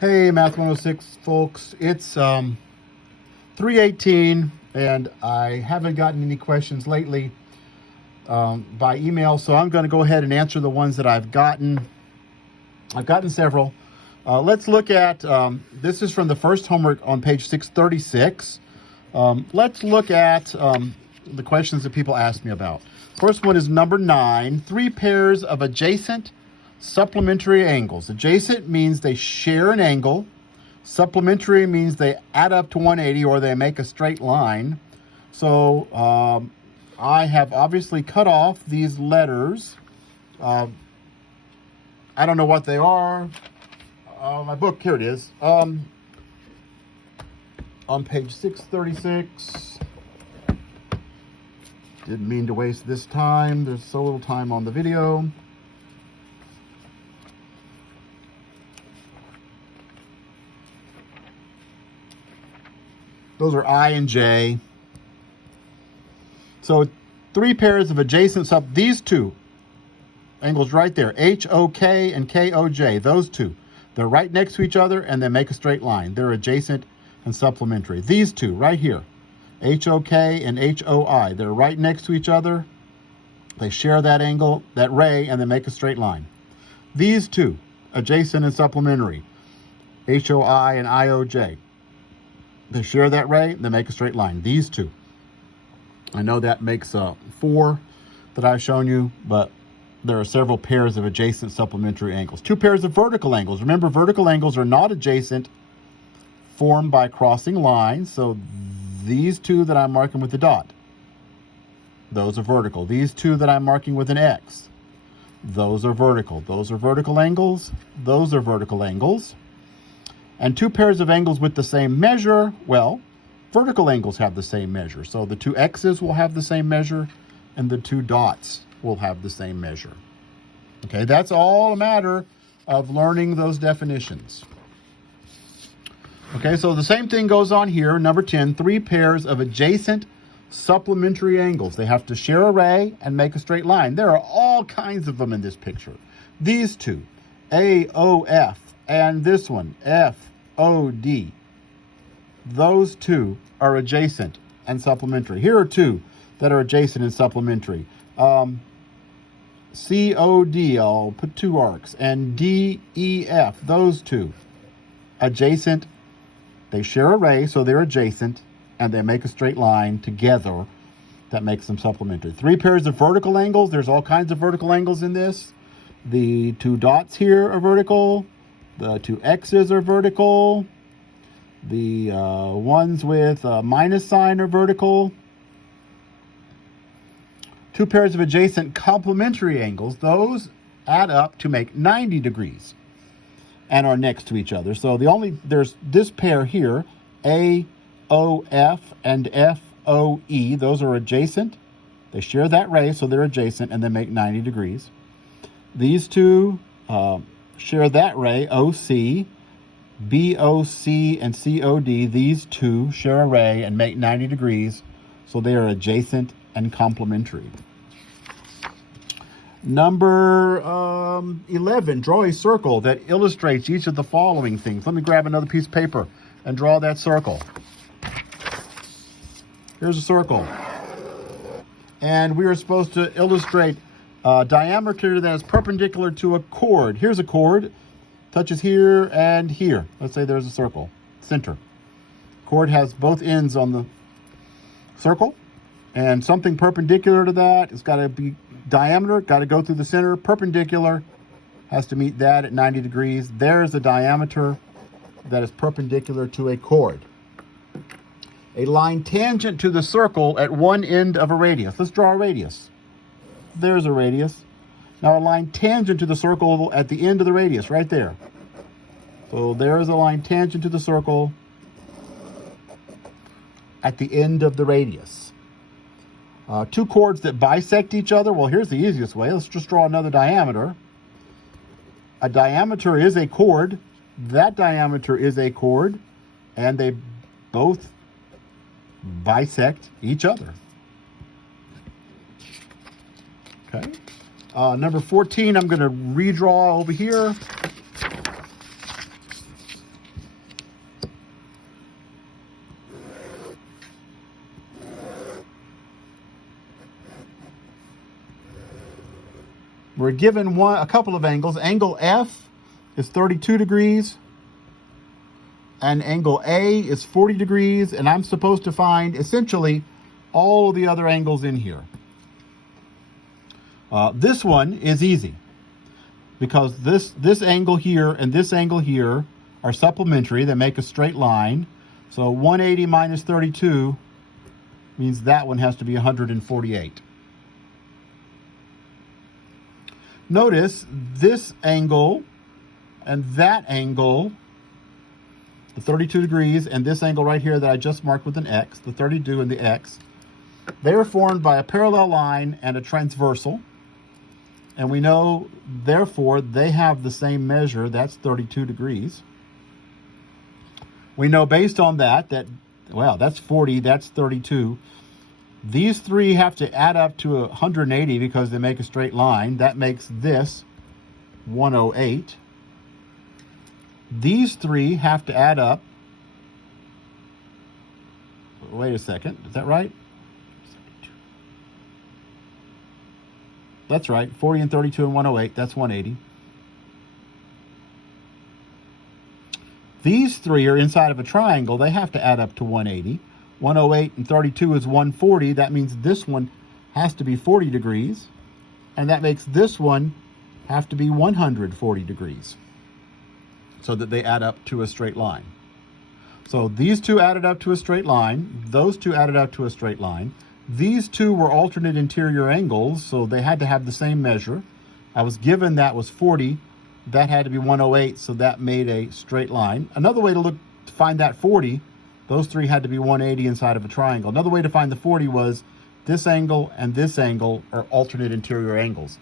Hey, Math 106 folks, it's 3:18 and I haven't gotten any questions lately by email, so I'm going to go ahead and answer the ones that I've gotten. I've gotten several. Let's look at, this is from the first homework on page 636. Let's look at the questions that people asked me about. First one is number 9, 3 pairs of adjacent supplementary angles. Adjacent means they share an angle. Supplementary means they add up to 180 or they make a straight line. So I have obviously cut off these letters. I don't know what they are. My book, here it is. On page 636. Didn't mean to waste this time. There's so little time on the video. Those are I and J. So 3 pairs of adjacent these two angles right there, HOK and KOJ, those two. They're right next to each other and they make a straight line. They're adjacent and supplementary. These two right here, HOK and HOI, they're right next to each other. They share that angle, that ray, and they make a straight line. These two, adjacent and supplementary, HOI and IOJ. They share that ray, they make a straight line. These two. I know that makes 4 that I've shown you, but there are several pairs of adjacent supplementary angles. 2 pairs of vertical angles. Remember, vertical angles are not adjacent, formed by crossing lines. So these 2 that I'm marking with a dot, those are vertical. These 2 that I'm marking with an X, those are vertical. Those are vertical angles. Those are vertical angles. And 2 pairs of angles with the same measure, well, vertical angles have the same measure. So the 2 X's will have the same measure and the 2 dots will have the same measure. Okay, that's all a matter of learning those definitions. Okay, so the same thing goes on here. Number 10, 3 pairs of adjacent supplementary angles. They have to share a ray and make a straight line. There are all kinds of them in this picture. These 2, AOF, and this one, FOD. Those 2 are adjacent and supplementary. Here are 2 that are adjacent and supplementary. COD, I'll put 2 arcs, and DEF, those 2, adjacent. They share a ray, so they're adjacent, and they make a straight line together. That makes them supplementary. 3 pairs of vertical angles. There's all kinds of vertical angles in this. The 2 dots here are vertical. The 2 X's are vertical. The ones with a minus sign are vertical. 2 pairs of adjacent complementary angles. Those add up to make 90 degrees and are next to each other. So there's this pair here, AOF and FOE. Those are adjacent. They share that ray, so they're adjacent, and they make 90 degrees. These 2 share that ray, OC, BOC, and COD. These 2 share a ray and make 90 degrees, so they are adjacent and complementary. Number 11, draw a circle that illustrates each of the following things. Let me grab another piece of paper and draw that circle. Here's a circle. And we are supposed to illustrate diameter that is perpendicular to a chord. Here's a chord, touches here and here. Let's say there's a circle, center. Chord has both ends on the circle, and something perpendicular to that, it's got to be diameter, got to go through the center, perpendicular, has to meet that at 90 degrees. There's the diameter that is perpendicular to a chord. A line tangent to the circle at one end of a radius. Let's draw a radius. There's a radius. Now a line tangent to the circle at the end of the radius, right there. So there's a line tangent to the circle at the end of the radius. 2 chords that bisect each other. Well, here's the easiest way. Let's just draw another diameter. A diameter is a chord. That diameter is a chord. And they both bisect each other. Okay. Number 14, I'm going to redraw over here. We're given a couple of angles. Angle F is 32 degrees, and angle A is 40 degrees, and I'm supposed to find essentially all the other angles in here. This one is easy because this angle here and this angle here are supplementary. They make a straight line. So 180 minus 32 means that one has to be 148. Notice this angle and that angle, the 32 degrees, and this angle right here that I just marked with an X, the 32 and the X, they are formed by a parallel line and a transversal. And we know, therefore, they have the same measure. That's 32 degrees. We know based on that, well, that's 40, that's 32. These three have to add up to 180 because they make a straight line. That makes this 108. These three have to add up. Wait a second, is that right? That's right, 40 and 32 and 108, that's 180. These three are inside of a triangle. They have to add up to 180. 108 and 32 is 140. That means this one has to be 40 degrees. And that makes this one have to be 140 degrees so that they add up to a straight line. So these two added up to a straight line. Those two added up to a straight line. These two were alternate interior angles, so they had to have the same measure. I was given that was 40. That had to be 108, so that made a straight line. Another way to find that 40, those three had to be 180 inside of a triangle. Another way to find the 40 was this angle and this angle are alternate interior angles.